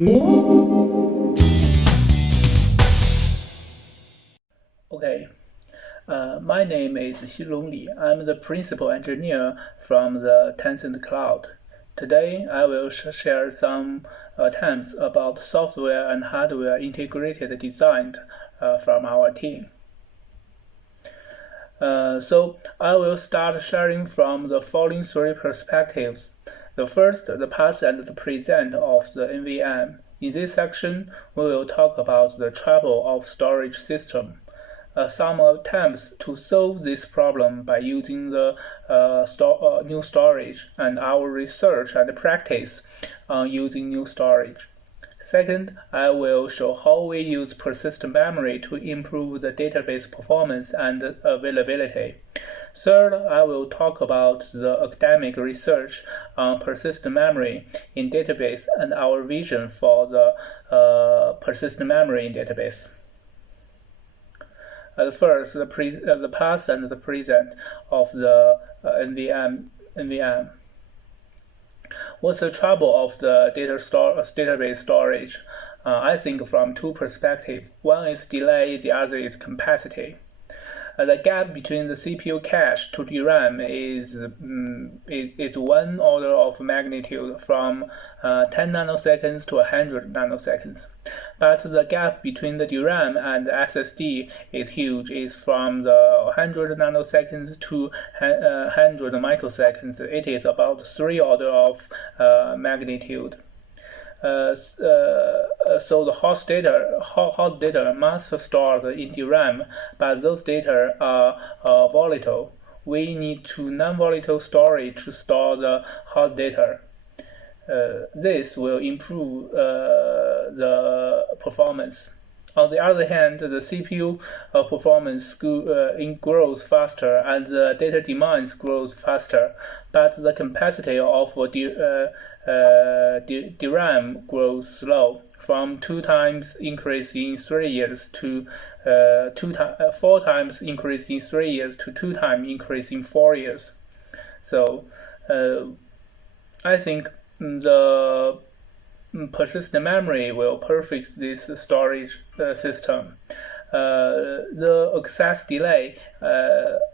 Okay, my name is Xinlong Li. I'm the principal engineer from the Tencent Cloud. Today, I will share some terms about software and hardware integrated design from our team. So I will start sharing from the following three perspectives. The first, the past and the present of the NVM. In this section, we will talk about the trouble of storage system. Some attempts to solve this problem by using the new storage and our research and practice on using new storage. Second, I will show how we use persistent memory to improve the database performance and availability. Third, I will talk about the academic research on persistent memory in database and our vision for the persistent memory in database. First, the past and the present of the NVM. What's the trouble of the database storage? I think from two perspectives. One is delay, the other is capacity. The gap between the CPU cache to DRAM is one order of magnitude from 10 nanoseconds to 100 nanoseconds. But the gap between the DRAM and the SSD is huge. It's from the 100 nanoseconds to 100 microseconds. It is about 3 order of magnitude. So the hot data must stored in DRAM, but those data are volatile. We need to non-volatile storage to store the hot data. This will improve the performance. On the other hand, the CPU performance grows faster and the data demands grows faster, but the capacity of DRAM grows slow, from 2 times increase in 3 years to 4 times increase in 3 years to 2 times increase in 4 years. So I think the persistent memory will perfect this storage system. The access delay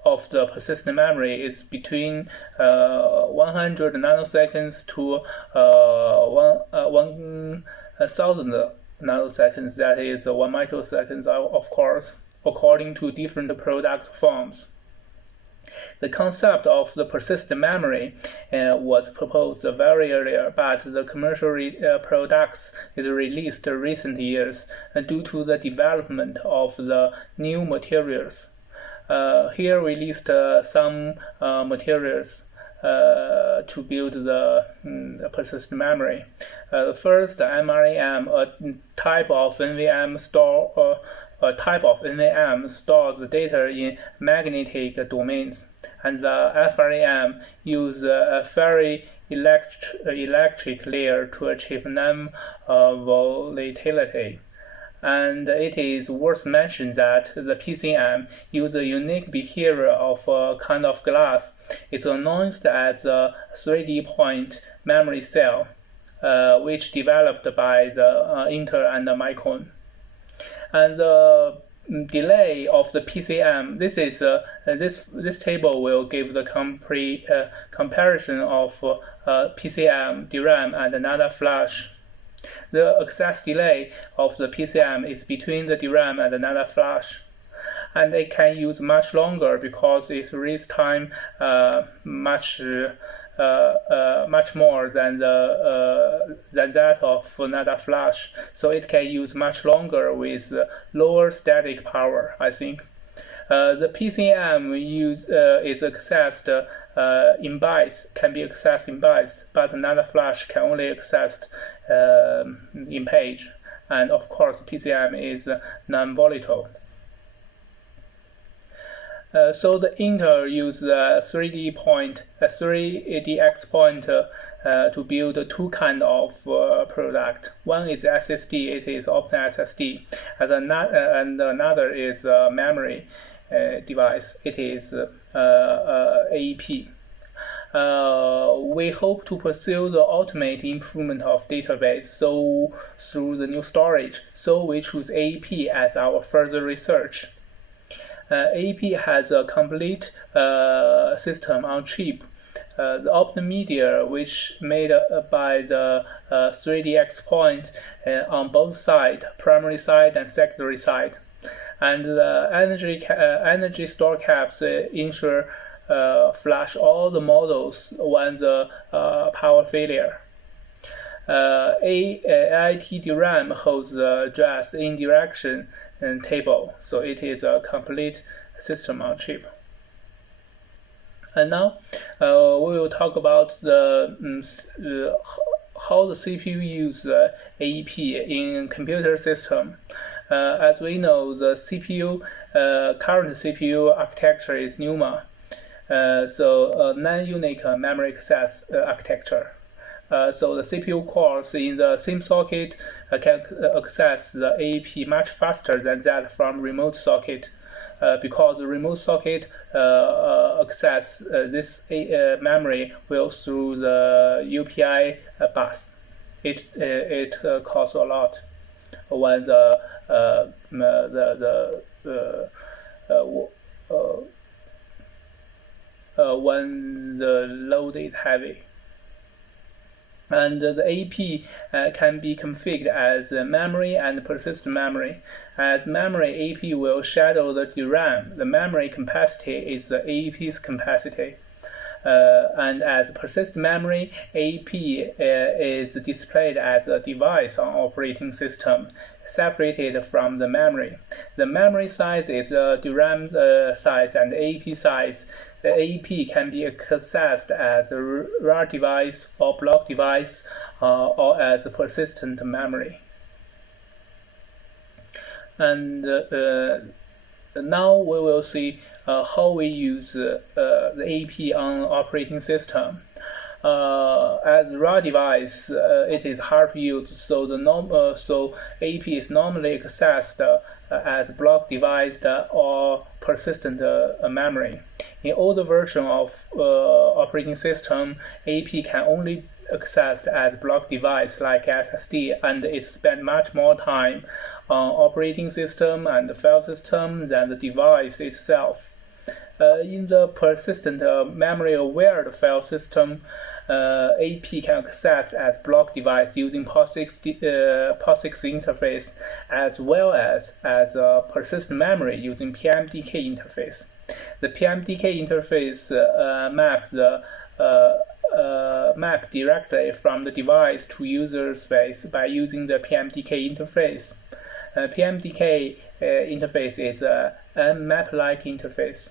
of the persistent memory is between 100 nanoseconds to 1,000 nanoseconds, that is 1 microsecond, of course, according to different product forms. The concept of the persistent memory was proposed very earlier, but the commercial products is released recent years due to the development of the new materials. Here we list some materials to build the persistent memory. First, MRAM, a type of NVM stores the data in magnetic domains, and the FRAM uses a ferroelectric layer to achieve non-volatility. And it is worth mentioning that the PCM uses a unique behavior of a kind of glass. It's announced as a 3D point memory cell, which developed by the Intel and the Micron. And the delay of the PCM. This table will give the comparison of PCM, DRAM, and another flash. The access delay of the PCM is between the DRAM and another flash, and it can use much longer because its read time much more than that of another flash, so it can use much longer with lower static power, I think. The PCM is accessed in bytes, can be accessed in bytes, but another flash can only accessed in page. And of course, PCM is non-volatile. So the Intel used the 3DX point to build 2 kinds of product. One is SSD, it is open SSD, and another is memory device, it is AEP. we hope to pursue the ultimate improvement of database. So through the new storage, so we choose AEP as our further research. AEP has a complete system on chip. The open media, which made by the 3D point on both sides, primary side and secondary side, and the energy store caps ensure flush all the models when the power failure. AIT DRAM holds the address in direction table, so it is a complete system on chip. And now we will talk about how the CPU uses AEP in computer system. As we know, the current CPU architecture is NUMA, so non-unique memory access architecture. So the CPU cores in the same socket can access the AEP much faster than that from remote socket, because the remote socket access this memory will through the UPI bus. It costs a lot when when the load is heavy. And the AEP can be configured as memory and persistent memory. As memory, AEP will shadow the DRAM. The memory capacity is the AEP's capacity. And as persistent memory, AEP is displayed as a device on operating system, separated from the memory. The memory size is the DRAM size and AEP size. The AEP can be accessed as a raw device or block device or as a persistent memory. And now we will see how we use the AEP on operating system. As raw device, it is hard to use, so AEP is normally accessed as block device or persistent memory. In older version of operating system, AEP can only accessed as block device like SSD, and it spends much more time on operating system and the file system than the device itself. In the persistent memory-aware file system, AEP can access as block device using POSIX interface, as well as persistent memory using PMDK interface. The PMDK interface map directly from the device to user space by using the PMDK interface. PMDK interface is a map-like interface.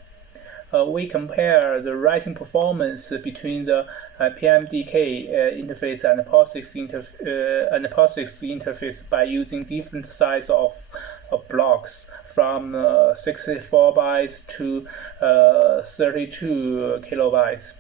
We compare the writing performance between the PMDK interface and the POSIX interface by using different size of blocks from 64 bytes to 32 kilobytes.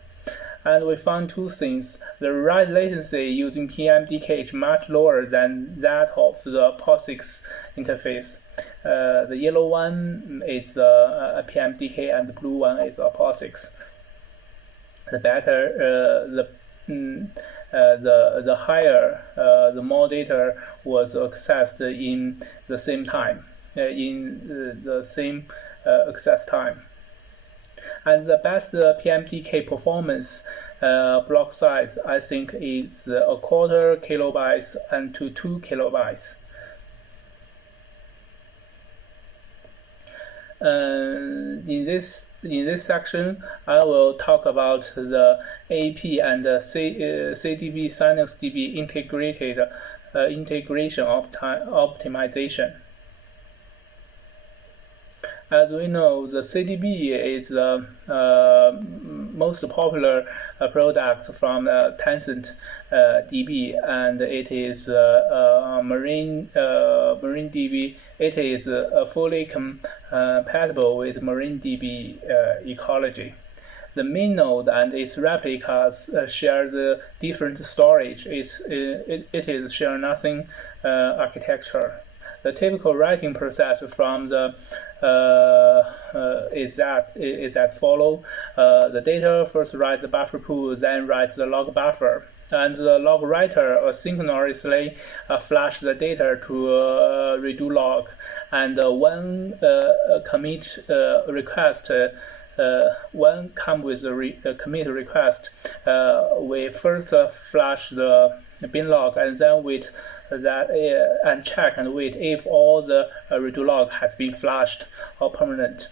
And we found two things. The write latency using PMDK is much lower than that of the POSIX interface. The yellow one is a PMDK and the blue one is a POSIX. The better, the higher, the more data was accessed in the same time, in the same access time. And the best PMDK performance block size, I think, is a quarter kilobytes and to 2 kilobytes. In this section, I will talk about the AEP and CDB CynosDB integrated integration optimization. As we know, the CDB is the most popular product from Tencent DB, and it is MariaDB. It is fully compatible with MariaDB ecology. The main node and its replicas share the different storage. It is share nothing architecture. the typical writing process from the is that follow. The data first write the buffer pool, then write the log buffer, and the log writer asynchronously flash the data to redo log. And when commit request when come with a commit request, we first flash the bin log and then wait that and check and wait if all the redo log has been flashed or permanent.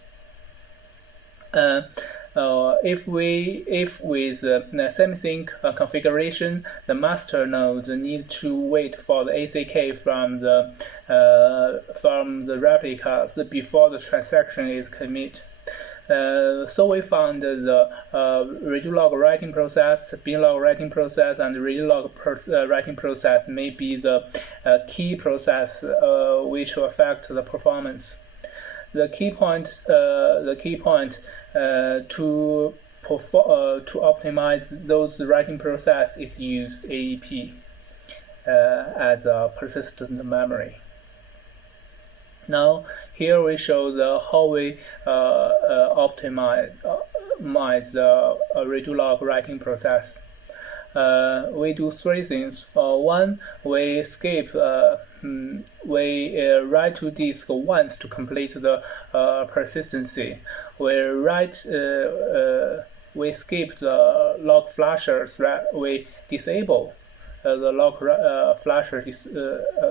If with semi-sync configuration, the master node needs to wait for the ACK from the replicas before the transaction is commit. So we found the redo log writing process, bin log writing process, and redo log writing process may be the key process which will affect the performance. The key point to optimize those writing process is use AEP as a persistent memory. Now here we show how we optimize the redo log writing process. We do three things. One, we skip. We write to disk once to complete the persistency. We skip the log flasher thread. We disable the log flasher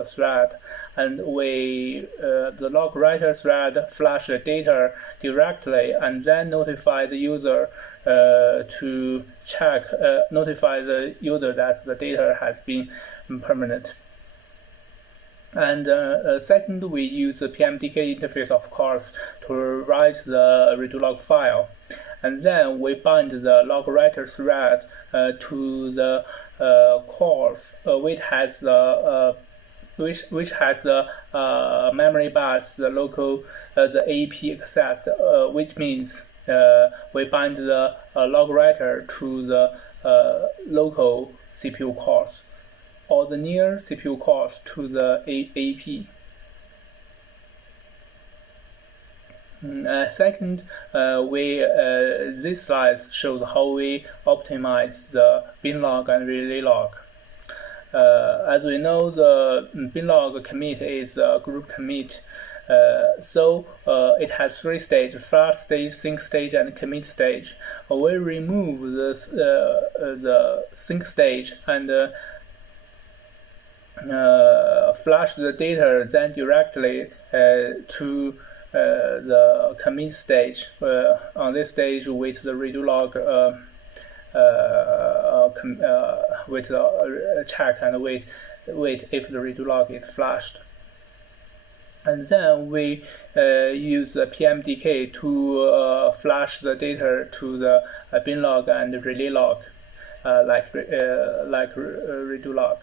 thread, and the log writer thread flash the data directly and then notify the user notify the user that the data has been permanent. And second, we use the PMDK interface, of course, to write the redo log file. And then we bind the log writer thread to the cores, which has the memory bus, the local, the AEP accessed, which means we bind the log writer to the local CPU cores, or the near CPU cores to the AEP. Second, this slide shows how we optimize the bin log and relay log. As we know, the bin log commit is a group commit, so it has three stages: flash stage, sync stage, and commit stage. We remove the sync stage and flash the data then directly to the commit stage. On this stage, wait the redo log, wait the check and wait if the redo log is flashed. And then we use the PMDK to flash the data to the bin log and relay log, like redo log.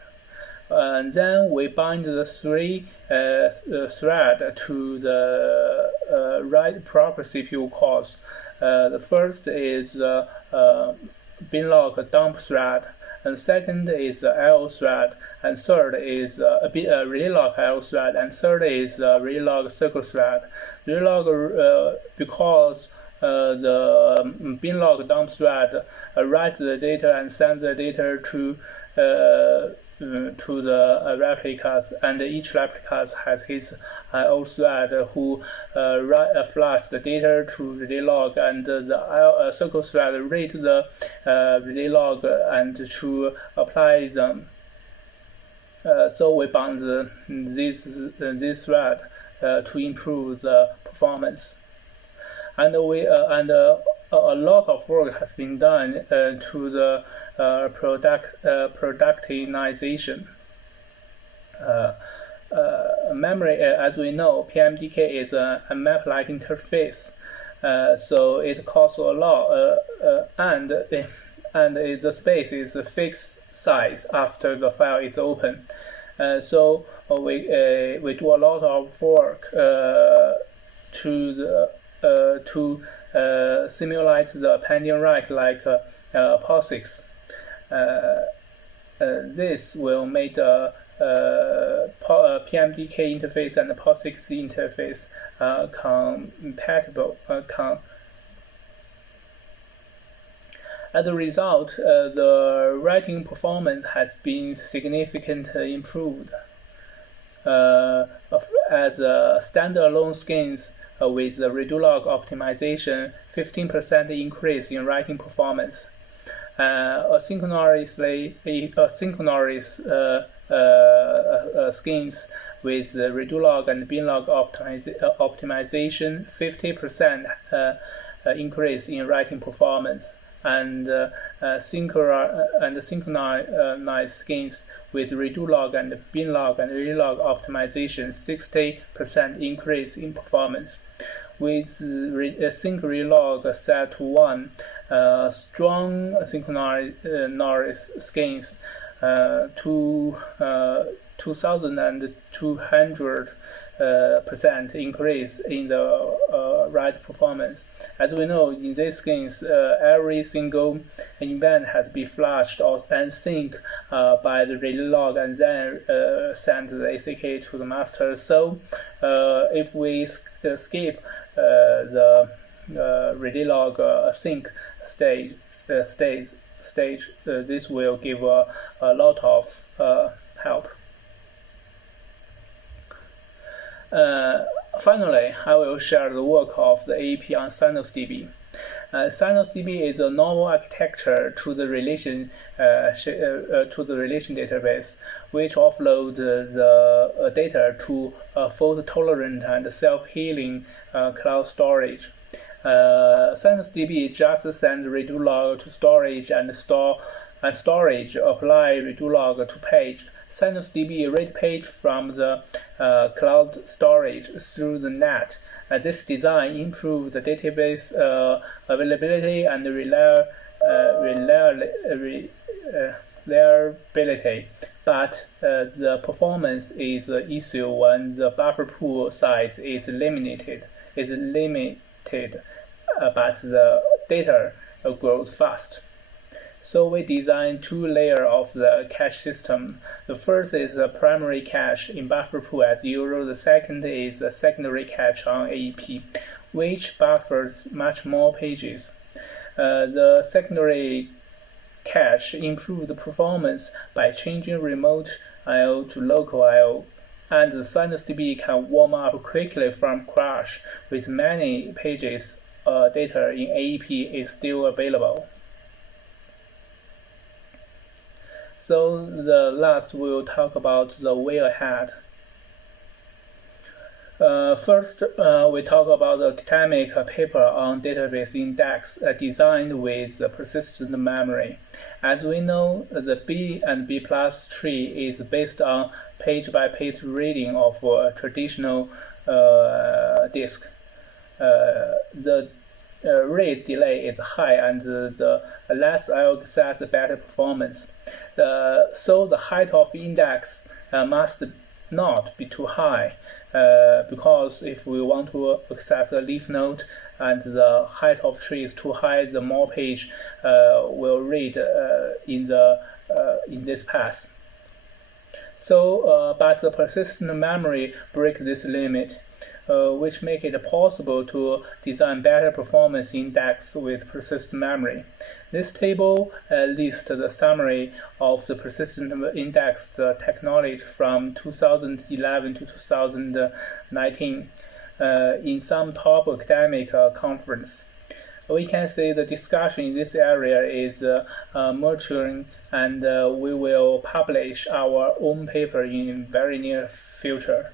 And then we bind the three thread to the right proper CPU cores. The first is the bin log dump thread, and second is the IO thread, and third is relay log IO thread, and third is relay log circle thread. Relay log because the bin log dump thread write the data and send the data to the replicas, and each replicas has his IO thread who flash the data to relay log, and the circle thread read the relay log and to apply them. So we bound this thread to improve the performance, and a lot of work has been done to the productization. Memory, as we know, PMDK is a map-like interface, so it costs a lot, and the space is a fixed size after the file is open. So we do a lot of work to simulate the appending write like POSIX. This will make the PMDK interface and the POSIX interface compatible. As a result, the writing performance has been significantly improved. As standalone schemes with the Redulog optimization, 15% increase in writing performance. Asynchronous schemes with the Redulog and Binlog optimization, 50% increase in writing performance. And synchronized schemes with Redulog and Binlog and Relog optimization, 60% increase in performance. With sync relog set to 1, strong synchronized schemes to 2,200% increase in the write performance. As we know, in these schemes, every single event has to be flashed and synced by the Redulog and then send the ACK to the master. So if we skip the Redulog sync stage, this will give a lot of help. Finally, I will share the work of the AEP on CynosDB. CynosDB is a novel architecture to the relation database, which offload the data to fault-tolerant and self-healing cloud storage. CynosDB just sends Redulog to storage and storage apply Redulog to page. CynosDB read page from the cloud storage through the NAT. This design improves the database availability and reliability, but the performance is an issue when the buffer pool size is limited, but the data grows fast. So we designed two layers of the cache system. The first is the primary cache in buffer pool as usual. The second is the secondary cache on AEP, which buffers much more pages. The secondary cache improved the performance by changing remote I/O to local I/O, and the CynosDB can warm up quickly from crash with many pages. Data in AEP is still available. So the last we'll talk about the way ahead. First, we talk about the academic paper on database index designed with the persistent memory. As we know, the B and B+ tree is based on page-by-page reading of a traditional disk. The read delay is high and the less I/O access, the better performance. So the height of index must not be too high, because if we want to access a leaf node and the height of tree is too high, the more page will read in this path. So, but the persistent memory breaks this limit, which make it possible to design better performance index with persistent memory. This table lists the summary of the persistent index technology from 2011 to 2019 in some top academic conference. We can see the discussion in this area is maturing, and we will publish our own paper in very near future.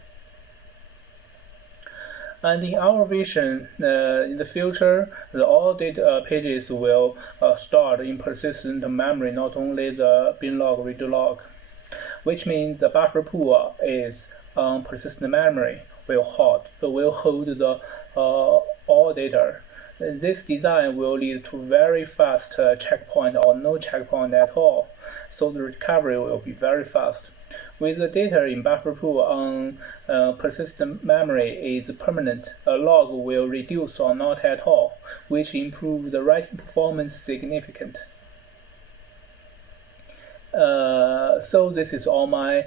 And in our vision, in the future, all data pages will stored in persistent memory, not only the binlog, Redulog, which means the buffer pool is on persistent memory will hold the all data. This design will lead to very fast checkpoint or no checkpoint at all, so the recovery will be very fast. With the data in buffer pool on persistent memory is permanent, a log will reduce or not at all, which improves the writing performance significant. So this is all my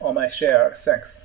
on my share. Thanks.